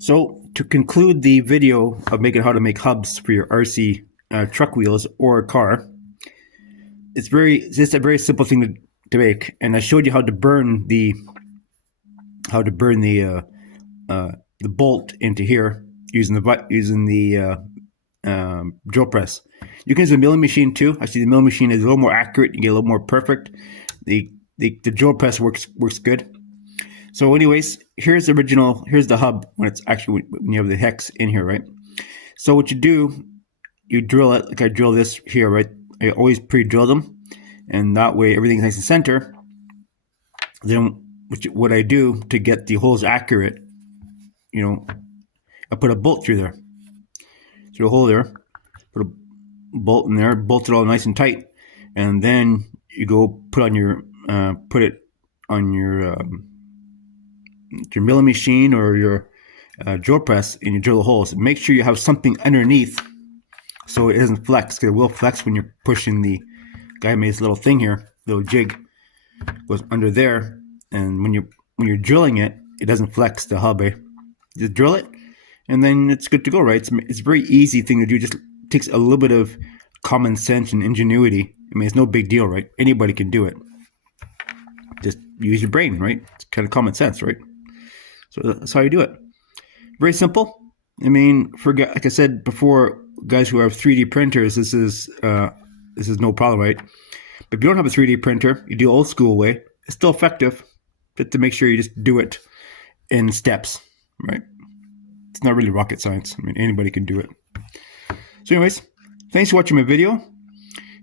So to conclude the video of making how to make hubs for your RC truck wheels or a car, it's just a very simple thing to make. And I showed you how to burn the bolt into here using the drill press. You can use a milling machine too. Actually, the milling machine is a little more accurate. You get a little more perfect. The drill press works good. So anyways, here's the hub when you have the hex in here, right? So what you do, you drill it, like I drill this here, right? I always pre-drill them, and that way everything's nice and center. Then what I do to get the holes accurate, I put a bolt through there. Through a hole there, put a bolt in there, bolt it all nice and tight, and then you go put it on your milling machine or your drill press, and you drill the holes. Make sure you have something underneath so it doesn't flex, because it will flex when you're pushing the guy made this little thing here, little jig goes under there, and when you're drilling it, it doesn't flex the hub. Just drill it, and then it's good to go, right? It's a very easy thing to do. Just takes a little bit of common sense and ingenuity. I mean, it's no big deal, right? Anybody can do it. Just use your brain, right? It's kind of common sense, right? So that's how you do it. Very simple. I mean, like I said before, guys who have 3D printers, this is no problem, right? But if you don't have a 3D printer, you do old school way. It's still effective, but to make sure you just do it in steps, right? It's not really rocket science. I mean, anybody can do it. So anyways, thanks for watching my video.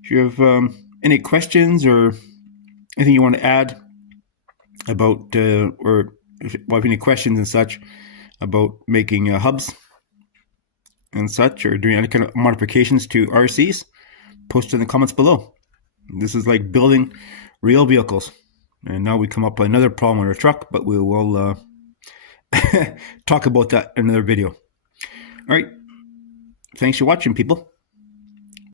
If you have any questions or anything you want to add about, or if you have any questions and such about making hubs and such, or doing any kind of modifications to RCs, post in the comments below. This is like building real vehicles. And now we come up with another problem with our truck, but we will talk about that in another video. All right. Thanks for watching, people.